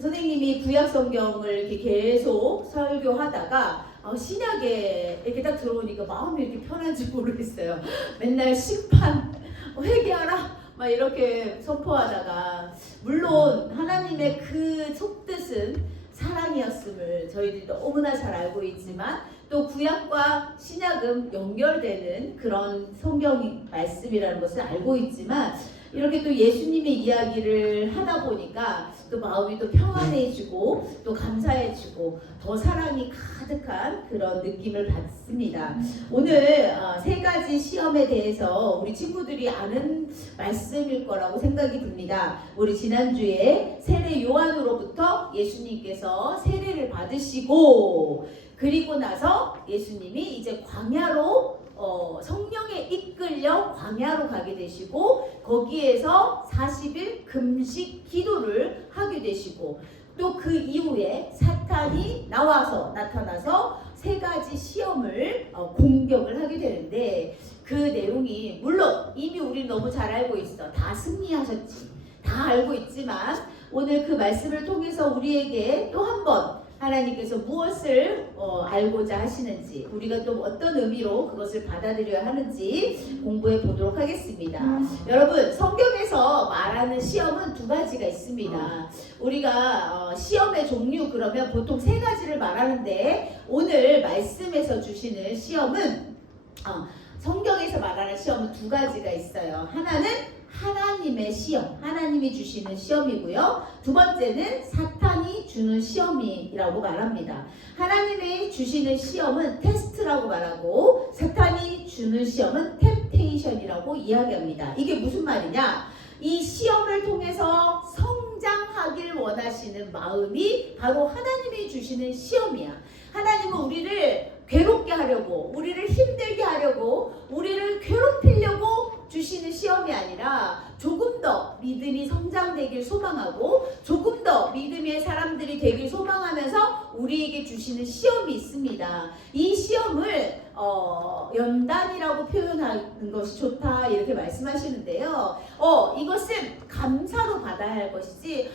선생님이 구약 성경을 이렇게 계속 설교하다가 신약에 이렇게 딱 들어오니까 마음이 이렇게 편한지 모르겠어요. 맨날 심판, 회개하라 막 이렇게 선포하다가, 물론 하나님의 그 속뜻은 사랑이었음을 저희들이 너무나 잘 알고 있지만, 또 구약과 신약은 연결되는 그런 성경 말씀이라는 것을 알고 있지만, 이렇게 또 예수님의 이야기를 하다 보니까 또 마음이 또 평안해지고 또 감사해지고 더 사랑이 가득한 그런 느낌을 받습니다. 오늘 세 가지 시험에 대해서 우리 친구들이 아는 말씀일 거라고 생각이 듭니다. 우리 지난주에 세례 요한으로부터 예수님께서 세례를 받으시고, 그리고 나서 예수님이 이제 광야로 성령에 이끌려 광야로 가게 되시고, 거기에서 40일 금식 기도를 하게 되시고, 또 그 이후에 사탄이 나타나서 세 가지 시험을 공격을 하게 되는데, 그 내용이 물론 이미 우리 너무 잘 알고 있어. 다 승리하셨지. 다 알고 있지만 오늘 그 말씀을 통해서 우리에게 또 한 번 하나님께서 무엇을 알고자 하시는지, 우리가 또 어떤 의미로 그것을 받아들여야 하는지 공부해 보도록 하겠습니다. 여러분, 성경에서 말하는 시험은 두 가지가 있습니다. 우리가 시험의 종류 그러면 보통 세 가지를 말하는데, 오늘 말씀에서 주시는 시험은 성경에서 말하는 시험은 두 가지가 있어요. 하나는 하나님의 시험, 하나님이 주시는 시험이고요. 두 번째는 사탄이 주는 시험이라고 말합니다. 하나님이 주시는 시험은 테스트라고 말하고, 사탄이 주는 시험은 템테이션이라고 이야기합니다. 이게 무슨 말이냐? 이 시험을 통해서 성장하길 원하시는 마음이 바로 하나님이 주시는 시험이야. 하나님은 우리를 괴롭게 하려고, 우리를 힘들게 하려고, 우리를 괴롭히려고 주시는 시험이 아니라, 조금 더 믿음이 성장되길 소망하고 조금 더 믿음의 사람들이 되길 소망하면서 우리에게 주시는 시험이 있습니다. 이 시험을 연단이라고 표현하는 것이 좋다 이렇게 말씀하시는데요. 이것은 감사로 받아야 할 것이지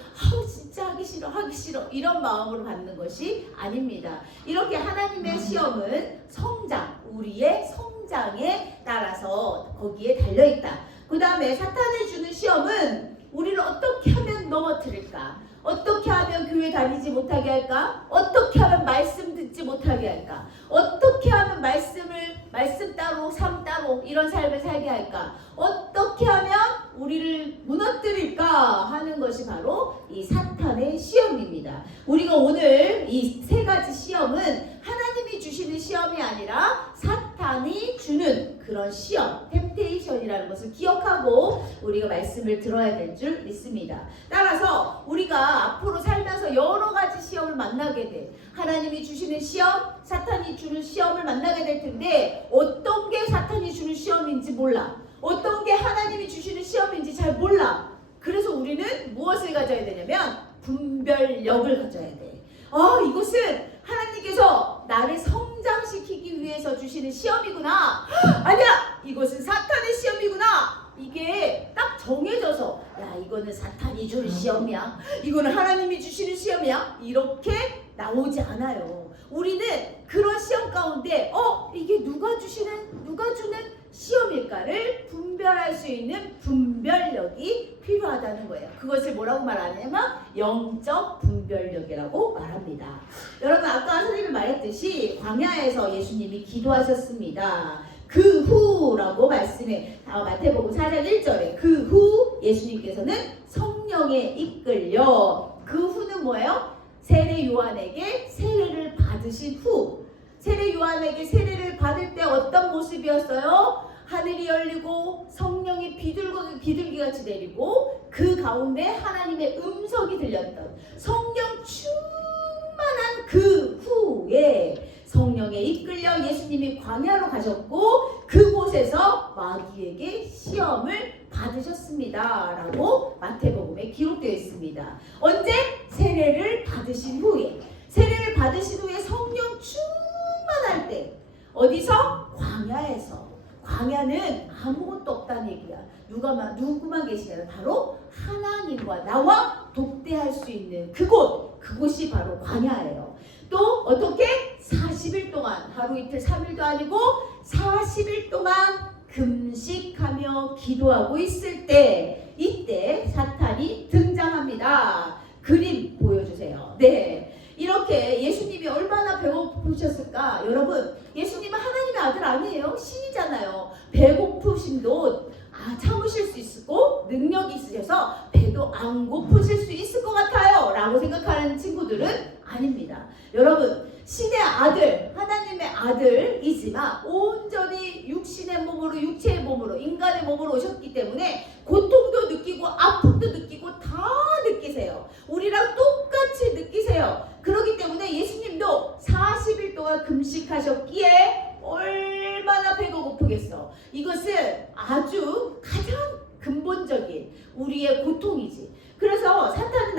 진짜 하기 싫어 이런 마음으로 받는 것이 아닙니다. 이렇게 하나님의 시험은 성장, 우리의 성장에 따라서 거기에 달려있다. 그 다음에 사탄을 주는 시험은 우리를 어떻게 하면 넘어뜨릴까? 어떻게 하면 교회 다니지 못하게 할까? 어떻게 하면 말씀 듣지 못하게 할까? 어떻게 하면 말씀 따로 삶 따로 이런 삶을 살게 할까? 어떻게 하면 우리를 무너뜨릴까 하는 것이 바로 이 사탄의 시험입니다. 우리가 오늘 이 세 가지 시험은 하나님이 주시는 시험이 아니라 사탄이 주는 그런 시험, 템테이션이라는 것을 기억하고 우리가 말씀을 들어야 될 줄 믿습니다. 따라서 우리가 앞으로 살면서 여러 가지 시험을 만나게 돼. 하나님이 주시는 시험, 사탄이 주는 시험을 만나게 될 텐데, 어떤 게 사탄이 주는 시험인지 몰라. 어떤 게 하나님이 주시는 시험인지 잘 몰라. 그래서 우리는 무엇을 가져야 되냐면 분별력을 가져야 돼. 이것은 하나님께서 나를 성장시키기 위해서 주시는 시험이구나. 아니야, 이것은 사탄의 시험이구나. 이게 딱 정해져서, 이거는 사탄이 주는 시험이야, 이거는 하나님이 주시는 시험이야, 이렇게 나오지 않아요. 우리는 그런 시험 가운데 이게 누가 주는 시험일까를 분별할 수 있는 분별력이 필요하다는 거예요. 그것을 뭐라고 말하냐면 영적 분별력이라고 말합니다. 여러분, 아까 선생님이 말했듯이 광야에서 예수님이 기도하셨습니다. 그 후라고 말씀해, 마태복음 4장 1절에 그 후 예수님께서는 성령에 이끌려, 그 후는 뭐예요? 세례 요한에게 세례를 받으신 후. 세례 요한에게 세례를 받을 때 어떤 모습이었어요? 하늘이 열리고 성령이 비둘기같이 내리고 그 가운데 하나님의 음성이 들렸던, 성령 충만한 그 후에 성령에 이끌려 예수님이 광야로 가셨고 그곳에서 마귀에게 시험을 받으셨습니다 라고 마태복음에 기록되어 있습니다. 언제? 세례를 받으신 후에. 세례를 받으신 후에 성령 충만할 때. 어디서? 광야에서. 광야는 아무것도 없다는 얘기야. 누구만 계시냐면 바로 하나님과 나와 독대할 수 있는 그곳이 바로 광야예요. 또 어떻게 40일 동안 하루 이틀 3일도 아니고 40일 동안 금식하며 기도하고 있을 때 이때 사탄이 등장합니다. 그림 보여주세요. 네, 이렇게 예수님이 얼마나 배고프셨을까? 여러분, 예수님은 하나님의 아들 아니에요? 신이잖아요. 배고프심도 참으실 수 있고 능력이 있으셔서 배도 안 고프실 수 있을 것 같아요 라고 생각하는 친구들은 아닙니다. 여러분, 신의 아들, 하나님의 아들이지만 온전히 육신의 몸으로, 육체의 몸으로, 인간의 몸으로 오셨기 때문에 고통도 느끼고 아픔도 느끼고 다 느끼세요. 우리랑 똑같이 느끼세요. 그렇기 때문에 예수님도 40일 동안 금식하셨기에 얼마나 배가 고프겠어. 이것은 아주 가장 근본적인 우리의 고통이지. 그래서 사탄은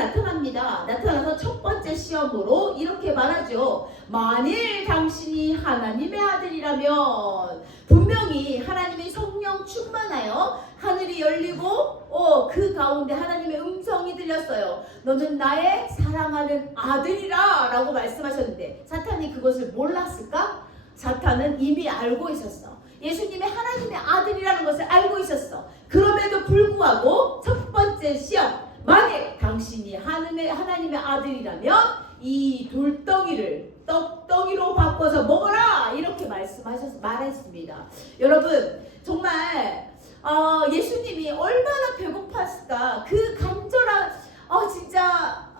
나타나서 첫 번째 시험으로 이렇게 말하죠. 만일 당신이 하나님의 아들이라면, 분명히 하나님의 성령 충만하여 하늘이 열리고 그 가운데 하나님의 음성이 들렸어요. 너는 나의 사랑하는 아들이라 라고 말씀하셨는데 사탄이 그것을 몰랐을까? 사탄은 이미 알고 있었어. 예수님의 하나님의 아들이라는 것을 알고 있었어. 그럼에도 불구하고 첫 번째 시험, 만약 당신이 하나님의 아들이라면 이 돌덩이를 떡덩이로 바꿔서 먹어라 이렇게 말했습니다. 여러분, 정말 예수님이 얼마나 배고팠을까. 그 간절한 진짜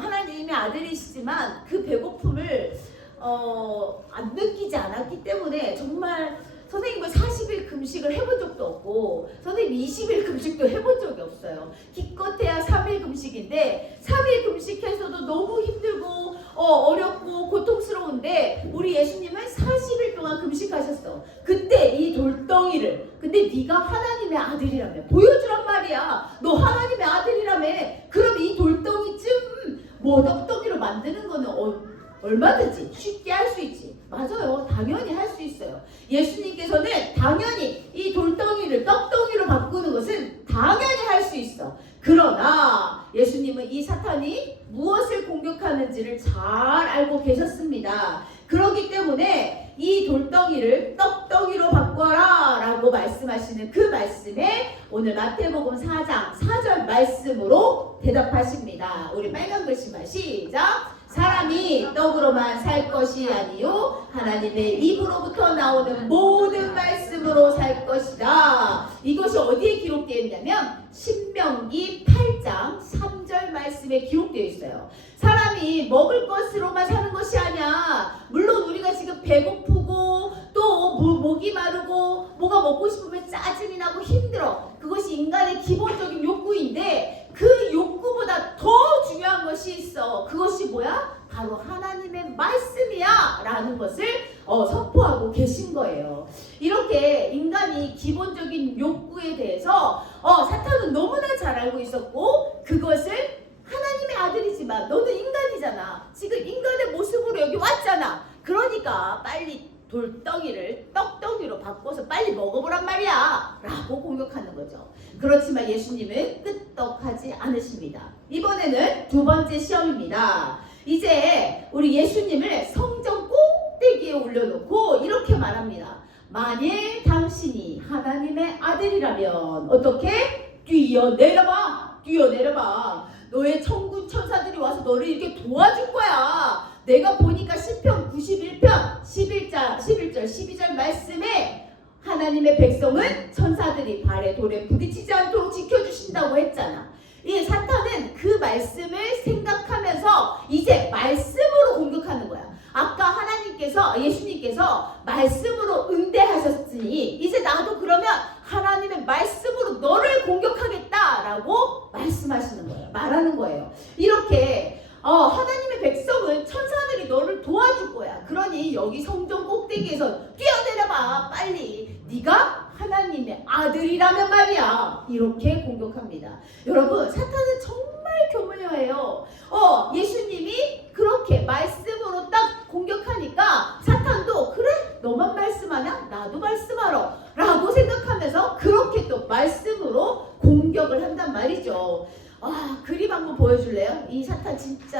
하나님의 아들이시지만 그 배고픔을 안 느끼지 않았기 때문에 정말 선생님은 40일 금식을 해본 적도 없고 선생님 20일 금식도 해본 적이 없어요. 기껏해야 3일 금식인데 3일 금식해서도 너무 힘들고 어렵고 고통스러운데 우리 예수님은 40일 동안 금식하셨어. 그때 이 돌덩이를, 근데 네가 하나님의 아들이라며 보여주란 말이야. 너 하나님의 아들이라며. 그럼 이 돌덩이쯤 떡덩이로 만드는 거는 얼마든지 쉽게 할 수 있지. 맞아요. 당연히 할 수 있어요. 예수님께서는 당연히 이 돌덩이를 떡덩이로 바꾸는 것은 당연히 할 수 있어. 그러나 예수님은 이 사탄이 무엇을 공격하는지를 잘 알고 계셨습니다. 그렇기 때문에 이 돌덩이를 떡덩이로 바꿔라 라고 말씀하시는 그 말씀에 오늘 마태복음 4장 4절 말씀으로 대답하십니다. 우리 빨간 글씨만 시작. 사람이 떡으로만 살 것이 아니요 하나님의 입으로부터 나오는 모든 말씀으로 살 것이다. 이것이 어디에 기록되어 있냐면 신명기 8장 3절 말씀에 기록되어 있어요. 사람이 먹을 것으로만 사는 것이 아니야. 물론 우리가 지금 배고프고 또 목이 마르고 뭐가 먹고 싶으면 짜증이 나고 힘들어. 그것이 인간의 기본적인 욕구인데 그 욕구보다 더 중요한 것이 있어. 그것이 뭐야? 바로 하나님의 말씀이야 라는 것을 선포하고 계신 거예요. 이렇게 인간이 기본적인 욕구에 대해서 사탄은 너무나 잘 알고 있었고 그것을 하나님의 아들이지만 너는 인간이잖아. 지금 인간의 모습으로 여기 왔잖아. 그러니까 빨리 돌덩이를 떡덩이로 바꿔서 빨리 먹어보란 말이야 라고 공격하는 거죠. 그렇지만 예수님은 끄떡하지 않으십니다. 이번에는 두 번째 시험입니다. 이제 우리 예수님을 성전 꼭대기에 올려놓고 이렇게 말합니다. 만일 당신이 하나님의 아들이라면 어떻게? 뛰어내려봐. 너의 천군 천사들이 와서 너를 이렇게 도와줄 거야. 내가 보니까 시편 91편 11절 12절 말씀에 하나님의 백성은 천사들이 발에 돌에 부딪히지 않도록 지켜주신다고 했잖아. 이 사탄은 그 말씀을 생각하면서 이제 말씀으로 공격하는 거야. 아까 예수님께서 말씀으로 응대하셨으니 이제 나도 그러면 하나님의 말씀으로 너를 공격하겠다라고 말씀하시는 거예요. 말하는 거예요. 이렇게 하나님의 백성은 천사들이 너를 도와줄 거야. 그러니 여기 성전 꼭대기에서 뛰어내려봐 빨리. 네가 하나님의 아들이라면 말이야. 이렇게 공격합니다. 여러분, 사탄은 정말 교묘해요. 예수님이 그렇게 말씀으로 딱 공격하니까 사탄도 그래? 너만 말씀하냐? 나도 말씀하러 라고 생각하면서 그렇게 또 말씀으로 공격을 한단 말이죠. 그림 한번 보여줄래요? 이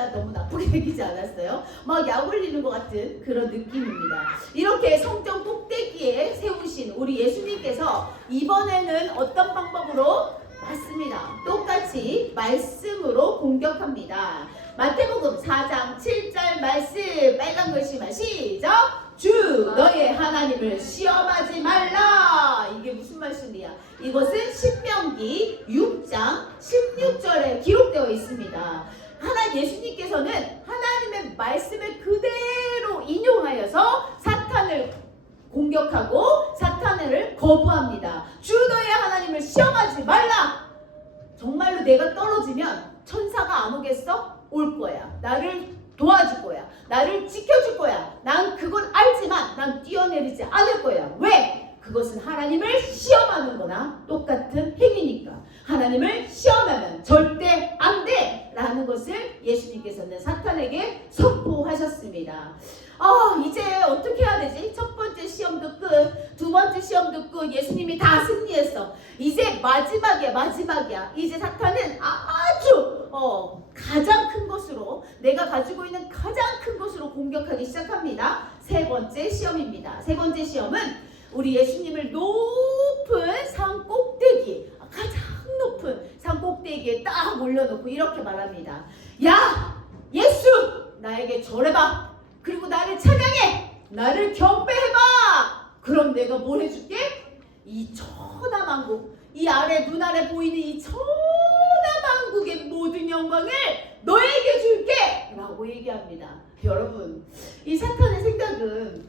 진짜 너무 나쁘게 생기지 않았어요? 막 약 올리는 것 같은 그런 느낌입니다. 이렇게 성전 꼭대기에 세우신 우리 예수님께서 이번에는 어떤 방법으로? 맞습니다. 똑같이 말씀으로 공격합니다. 마태복음 4장 7절 말씀 빨간 글씨만 시작! 주 너의 하나님을 시험하지 말라. 이게 무슨 말씀이야? 이것은 신명기 6장 16절에 기록되어 있습니다. 예수님께서는 하나님의 말씀을 그대로 인용하여서 사탄을 공격하고 사탄을 거부합니다. 주 너의 하나님을 시험하지 말라. 정말로 내가 떨어지면 천사가 안 오겠어? 올 거야. 나를 도와줄 거야. 나를 지켜줄 거야. 난 그걸 알지만 난 뛰어내리지 않을 거야. 왜? 그것은 하나님을 시험하는 거나 똑같은 행위니까. 하나님을 시험하면 절대 안 돼! 라는 것을 예수님께서는 사탄에게 선포하셨습니다. 이제 어떻게 해야 되지? 첫 번째 시험도 끝, 두 번째 시험도 끝, 예수님이 다 승리했어. 이제 마지막이야. 이제 사탄은 아주 가장 큰 것으로, 내가 가지고 있는 가장 큰 것으로 공격하기 시작합니다. 세 번째 시험입니다. 세 번째 시험은 우리 예수님을 높은 산 꼭대기, 가장 높은 산 꼭대기에 딱 올려놓고 이렇게 말합니다. 야! 예수! 나에게 절해봐. 그리고 나를 찬양해. 나를 경배해봐. 그럼 내가 뭘 해줄게? 이 천하만국, 이 아래 눈아래 보이는 이 천하만국의 모든 영광을 너에게 줄게 라고 얘기합니다. 여러분, 이 사탄의 생각은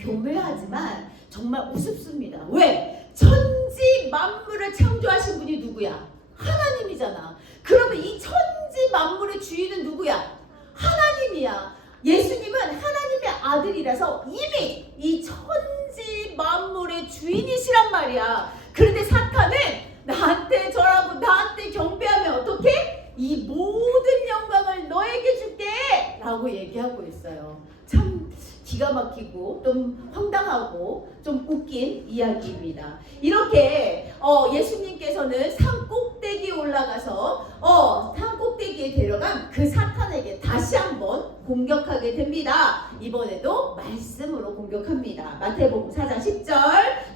교묘하지만 정말 우습습니다. 왜? 천지 만물을 창조하신 분이 누구야? 하나님이잖아. 그러면 이 천지 만물의 주인은 누구야? 하나님이야. 예수님은 하나님의 아들이라서 이미 이 천지 만물의 주인이시란 말이야. 그런데 사탄은 나한테 절하고 나한테 경배하면 어떻게? 이 모든 영광을 너에게 줄게 라고 얘기하고 있어요. 참 기가 막히고 좀 황당하고 좀 웃긴 이야기입니다. 이렇게 예수님께서는 산 꼭대기에 올라가서 산 꼭대기에 데려간 그 사탄에게 다시 한번 공격하게 됩니다. 이번에도 말씀으로 공격합니다. 마태복음 4장 10절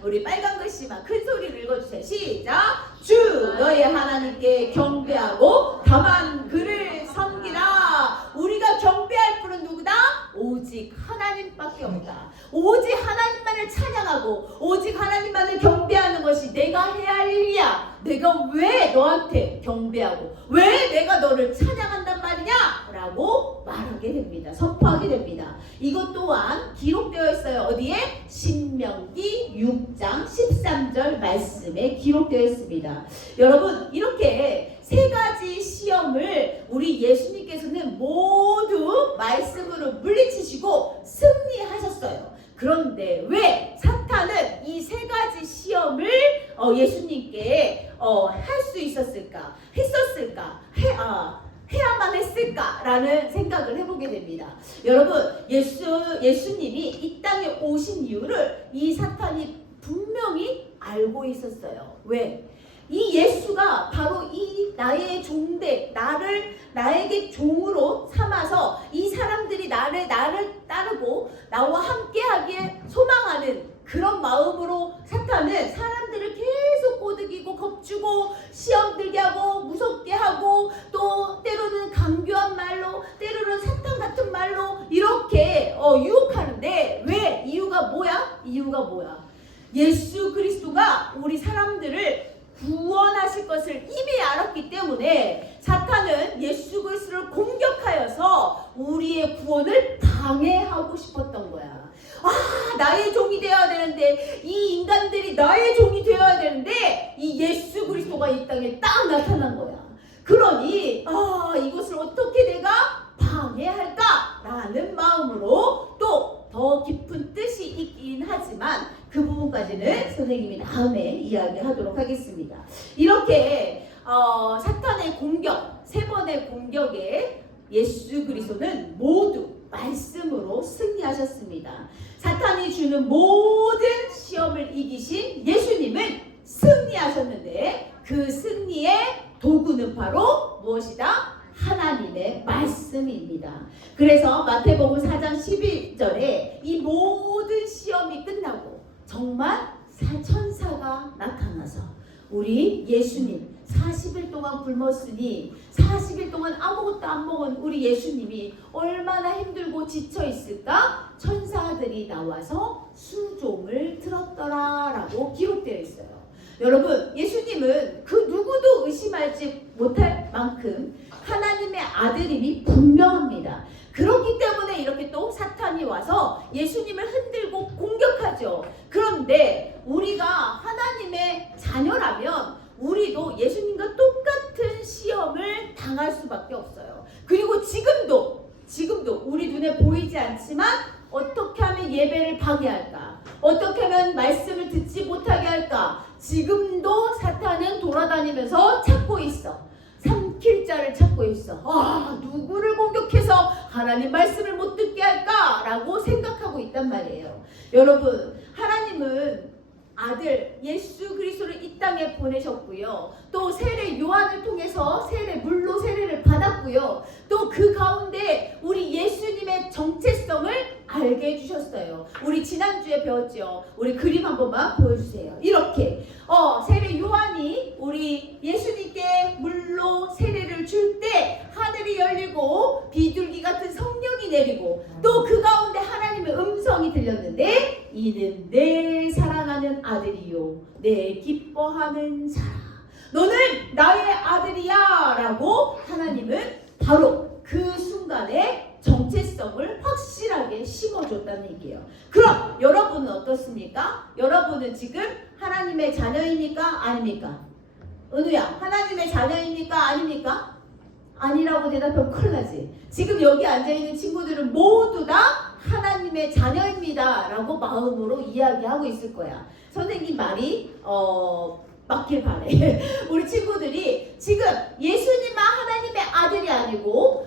우리 빨간 글씨만 큰 소리로 읽어주세요. 시작! 주 너의 하나님께 경배하고 다만 그를 섬기라. 우리가 경배할 분은 누구다? 오직 하나님밖에 없다. 오직 하나님만을 찬양하고 오직 하나님만을 경배하는 것이 내가 해야 할 일이야. 내가 왜 너한테 경배하고 왜 내가 너를 찬양한단 말이냐? 라고 말하게 됩니다. 선포하게 됩니다. 이것 또한 기록되어 있어요. 어디에? 신명기 6장 13절 말씀에 기록되어 있습니다. 여러분, 이렇게 세 가지 시험을 우리 예수님께서는 모두 말씀으로 물리치시고 승리하셨어요. 그런데 왜 사탄은 이 세 가지 시험을 예수님께 할 수 있었을까? 했었을까? 해야만 했을까라는 생각을 해보게 됩니다. 여러분, 예수님이 이 땅에 오신 이유를 이 사탄이 분명히 알고 있었어요. 왜? 이 예수가 바로 이 나의 종대, 나에게 종으로 삼아서 이 사람들이 나를 따르고 나와 함께하기에 소망하는 그런 마음으로 사탄은 사람들을 계속 꼬드기고 겁주고 시험 들게 하고 무섭게 하고 또 때로는 강교한 말로 때로는 사탄 같은 말로 이렇게 유혹하는데 왜? 이유가 뭐야? 예수 그리스도가 우리 사람들을 구원하실 것을 이미 알았기 때문에 사탄은 예수 그리스도를 공격하여서 우리의 구원을 방해하고 싶었던 거야. 나의 종이 되어야 되는데 이 인간들이 나의 종이 되어야 되는데 이 예수 그리스도가 이 땅에 딱 나타난 거야. 그러니 이것을 어떻게 내가 방해할까라는 마음으로 또 더 깊은 뜻이 있긴 하지만 그 부분까지는 선생님이 다음에 이야기하도록 하겠습니다. 이렇게 사탄의 공격, 세 번의 공격에 예수 그리스도는 모두 말씀으로 승리하셨습니다. 사탄이 주는 모든 시험을 이기신 예수님은 승리하셨는데 그 승리의 도구는 바로 무엇이다? 하나님의 말씀입니다. 그래서 마태복음 4장 11절에 이 모든 시험이 끝나고 정말 천사가 나타나서 우리 예수님 40일 동안 굶었으니 40일 동안 아무것도 안 먹은 우리 예수님이 얼마나 힘들고 지쳐 있을까? 천사들이 나와서 순종을 들었더라라고 기록되어 있어요. 여러분, 예수님은 그 누구도 의심하지 못할 만큼 하나님의 아들임이 분명합니다. 그렇기 때문에 이렇게 또 사탄이 와서 예수님을 흔들고 공격하죠. 그런데 우리가 하나님의 자녀라면 우리도 예수님과 똑같은 시험을 당할 수밖에 없어요. 그리고 지금도 우리 눈에 보이지 않지만 어떻게 하면 예배를 방해할까? 어떻게 하면 말씀을 듣지 못하게 할까? 지금도 사탄은 돌아다니면서 찾고 있어. 삼킬 자를 찾고 있어. 누구를 공격해서 하나님 말씀을 못 듣게 할까? 라고 생각하고 있단 말이에요. 여러분, 하나님은 아들 예수 그리스도를 이 땅에 보내셨고요. 또 세례 요한을 통해서 물로 세례를 받았고요. 또 그 가운데 우리 예수님의 정체성을 알게 해주셨어요. 우리 지난주에 배웠죠. 우리 그림 한 번만 보여주세요. 이렇게 세례 요한이 우리 예수님께 물로 세례를 줄 때 하늘이 열리고 비둘기 같은 성령이 내리고 또 그 가운데 하나님의 음성이 들렸는데 이는 내 사랑하는 아들이요 내 기뻐하는 자라. 너는 나의 아들이야 라고 하나님은 바로 그 순간에 정체성을 확실하게 심어줬다는 얘기예요. 그럼 여러분은 어떻습니까? 여러분은 지금 하나님의 자녀입니까? 아닙니까? 은우야, 하나님의 자녀입니까? 아닙니까? 아니라고 대답하면 큰일 나지. 지금 여기 앉아있는 친구들은 모두 다 하나님의 자녀입니다 라고 마음으로 이야기하고 있을 거야. 선생님 말이 맞길 바래. 우리 친구들이 지금 예수님만 하나님의 아들이 아니고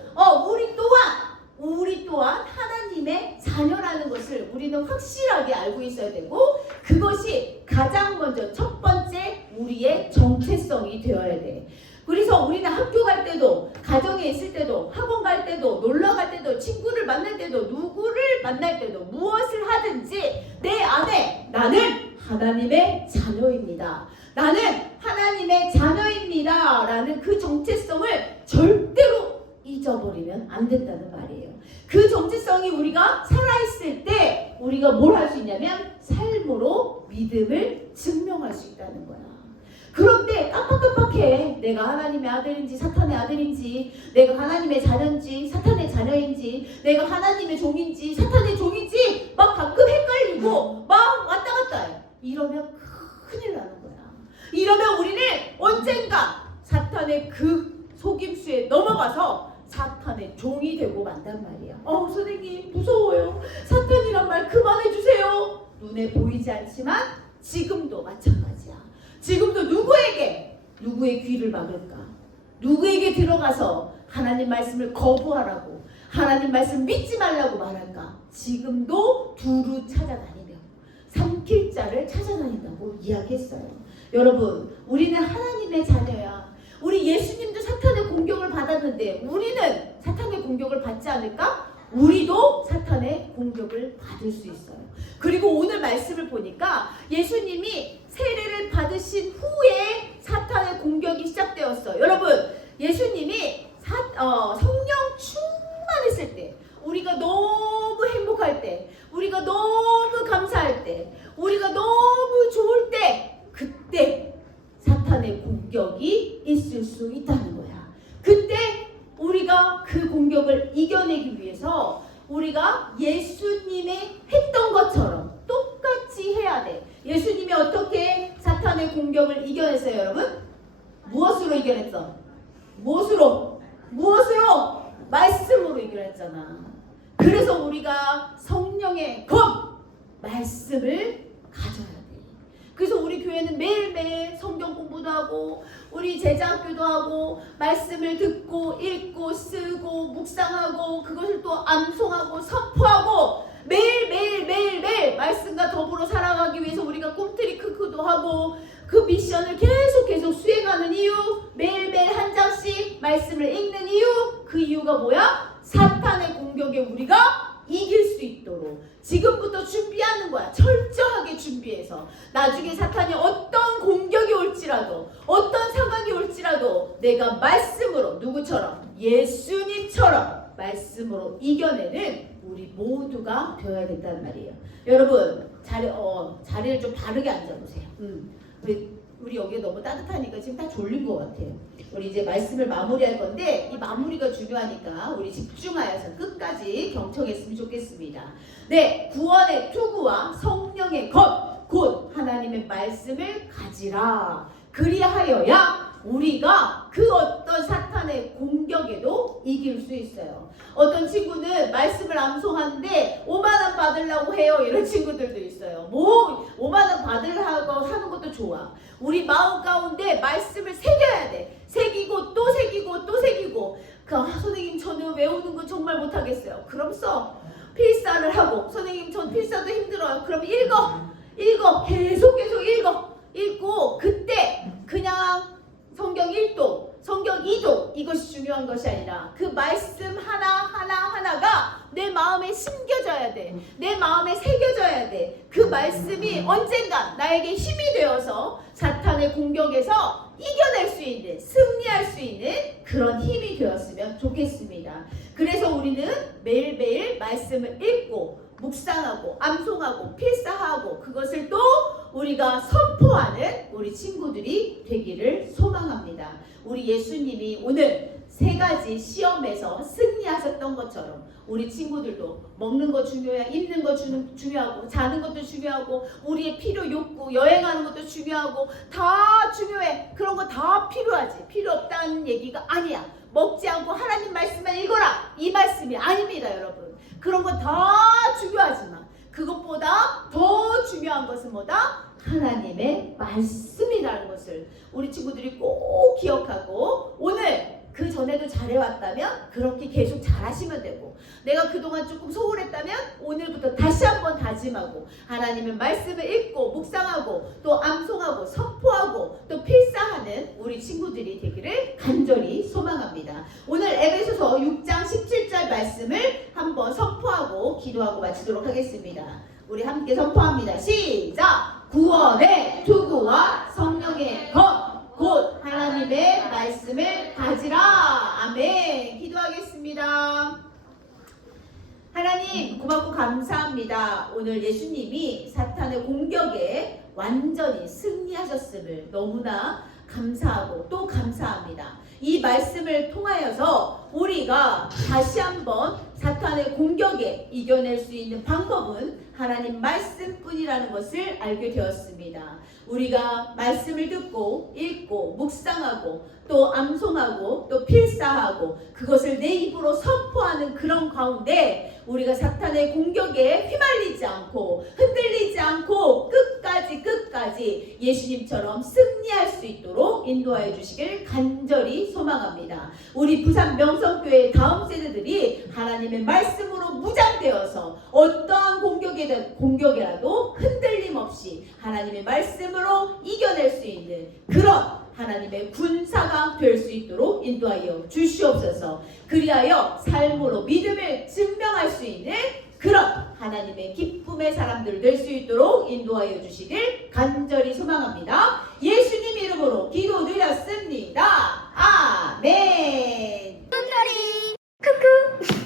우리 또한 하나님의 자녀라는 것을 우리는 확실하게 알고 있어야 되고, 그것이 가장 먼저 첫 번째 우리의 정체성이 되어야 돼. 그래서 우리는 학교 갈 때도, 가정에 있을 때도, 학원 갈 때도, 놀러 갈 때도, 친구를 만날 때도, 누구를 만날 때도, 무엇을 하든지 내 안에 나는 하나님의 자녀입니다. 나는 하나님의 자녀입니다 라는 그 정체성을 절대로 잊어버리면 안 된다는 말이에요. 그 정체성이 우리가 살아있을 때 우리가 뭘 할 수 있냐면 삶으로 믿음을 증명할 수 있다는 거야. 그런데 깜빡깜빡해. 내가 하나님의 아들인지 사탄의 아들인지, 내가 하나님의 자녀인지 사탄의 자녀인지, 내가 하나님의 종인지 사탄의 종인지 막 가끔 헷갈리고 막 왔다 갔다 해. 이러면 큰일 나는 거야. 이러면 우리는 언젠가 사탄의 그 속임수에 넘어가서 사탄의 종이 되고 만단 말이야. 선생님 무서워요. 사탄이란 말 그만해주세요. 눈에 보이지 않지만 지금도 마찬가지야. 지금도 누구의 귀를 막을까? 누구에게 들어가서 하나님 말씀을 거부하라고, 하나님 말씀 믿지 말라고 말할까? 지금도 두루 찾아다니며 삼킬 자를 찾아다닌다고 이야기했어요. 여러분, 우리는 하나님의 자녀야. 우리 예수님도 사탄의 공격을 받았는데 우리는 사탄의 공격을 받지 않을까? 우리도 사탄의 공격을 받을 수 있어요. 그리고 오늘 말씀을 보니까 예수님이 세례를 받으신 후에 사탄의 공격이 시작되었어요. 여러분, 예수님이 성령 충만했을 때, 우리가 너무 행복할 때, 우리가 너무 감사할 때, 우리가 너무 좋을 때, 그때 사탄의 공격이 있을 수 있다는 거야. 그때 우리가 그 공격을 이겨내기 위해서 우리가 예수님이 했던 것처럼 똑같이 해야 돼. 예수님이 어떻게 사탄의 공격을 이겨냈어요, 여러분? 무엇으로 이겨냈어? 무엇으로? 말씀으로 이겨냈잖아. 그래서 우리가 성령의 검, 말씀을 가져야 돼. 그래서 우리 교회는 매일매일 성경 공부도 하고 우리 제자학교도 하고 말씀을 듣고 읽고 쓰고 묵상하고 그것을 또 암송하고 선포하고 매일 말씀과 더불어 살아가기 위해서 우리가 꿈트리 크크도 하고 그 미션을 계속 수행하는 이유, 매일매일 한 장씩 말씀을 읽는 이유, 그 이유가 뭐야? 사탄의 공격에 우리가 이길 수 있도록 지금부터 준비하는 거야. 철저하게 준비해서 나중에 사탄이 어떤 공격이 올지라도, 어떤 상황이 올지라도 내가 말씀으로, 누구처럼? 예수님처럼 말씀으로 이겨내는 우리 모두가 되어야 된다는 말이에요. 여러분 자리를 좀 바르게 앉아보세요. 우리 여기가 너무 따뜻하니까 지금 다 졸린 것 같아요. 우리 이제 말씀을 마무리할 건데 이 마무리가 중요하니까 우리 집중하여서 끝까지 경청했으면 좋겠습니다. 네, 구원의 투구와 성령의 것, 곧 하나님의 말씀을 가지라. 그리하여야 우리가 그 어떤 사탄의 공격에도 이길 수 있어요. 어떤 친구는 말씀을 암송하는데 5만원 받으려고 해요. 이런 친구들도 있어요. 뭐 5만원 받으려고 하는 것도 좋아. 우리 마음 가운데 말씀을 새겨야 돼. 새기고 또 새기고 또 새기고. 선생님 저는 외우는 거 정말 못하겠어요. 그럼 써. 필사를 하고. 선생님 전 필사도 힘들어요. 그럼 읽어. 계속 읽고 그때 그냥 성경 1도, 성경 2도 이것이 중요한 것이 아니라 그 말씀 하나가 내 마음에 심겨져야 돼. 내 마음에 새겨져야 돼. 그 말씀이 언젠가 나에게 힘이 되어서 사탄의 공격에서 이겨낼 수 있는, 승리할 수 있는 그런 힘이 되었으면 좋겠습니다. 그래서 우리는 매일매일 말씀을 읽고 묵상하고 암송하고 필사하고 그것을 또 우리가 선포하는 우리 친구들이 되기를 소망합니다. 우리 예수님이 오늘 3가지 시험에서 승리하셨던 것처럼 우리 친구들도 먹는 거 중요해, 입는 거 중요하고, 자는 것도 중요하고, 우리의 필요 욕구, 여행하는 것도 중요하고, 다 중요해. 그런 거 다 필요하지. 필요 없다는 얘기가 아니야. 먹지 않고 하나님 말씀만 읽어라, 이 말씀이 아닙니다, 여러분. 그런 거 다 중요하지만 그것보다 더 중요한 것은 뭐다? 하나님의 말씀이라는 것을 우리 친구들이 꼭 기억하고, 오늘 그 전에도 잘해왔다면 그렇게 계속 잘하시면 되고, 내가 그동안 조금 소홀했다면 오늘부터 다시 한번 다짐하고 하나님의 말씀을 읽고 묵상하고 또 암송하고 선포하고 또 필사하는 우리 친구들이 되기를 간절히 소망합니다. 오늘 에베소서 6장 17절 말씀을 한번 선포하고 기도하고 마치도록 하겠습니다. 우리 함께 선포합니다. 시작! 구원의 투구와 성령의 것, 곧 하나님의 말씀을 가지라. 아멘. 기도하겠습니다. 하나님 고맙고 감사합니다. 오늘 예수님이 사탄의 공격에 완전히 승리하셨음을 너무나 감사하고 또 감사합니다. 이 말씀을 통하여서 우리가 다시 한번 사탄의 공격에 이겨낼 수 있는 방법은 하나님 말씀뿐이라는 것을 알게 되었습니다. 우리가 말씀을 듣고 읽고 묵상하고 또 암송하고 또 필사하고 그것을 내 입으로 선포하는 그런 가운데 우리가 사탄의 공격에 휘말리지 않고 흔들리지 않고 끝까지 예수님처럼 승리할 수 있도록 인도하여 주시길 간절히 소망합니다. 우리 부산 명성교회 다음 세대들이 하나님의 말씀으로 무장되어서 어떠한 공격이라도 흔들림 없이 하나님의 말씀으로 이겨낼 수 있는 그런 하나님의 군사가 될 수 있도록 인도하여 주시옵소서. 그리하여 삶으로 믿음을 증명할 수 있는 그런 하나님의 기쁨의 사람들 될 수 있도록 인도하여 주시길 간절히 소망합니다. 예수님 이름으로 기도드렸습니다. 아멘. 꾼돌이 쿠쿠.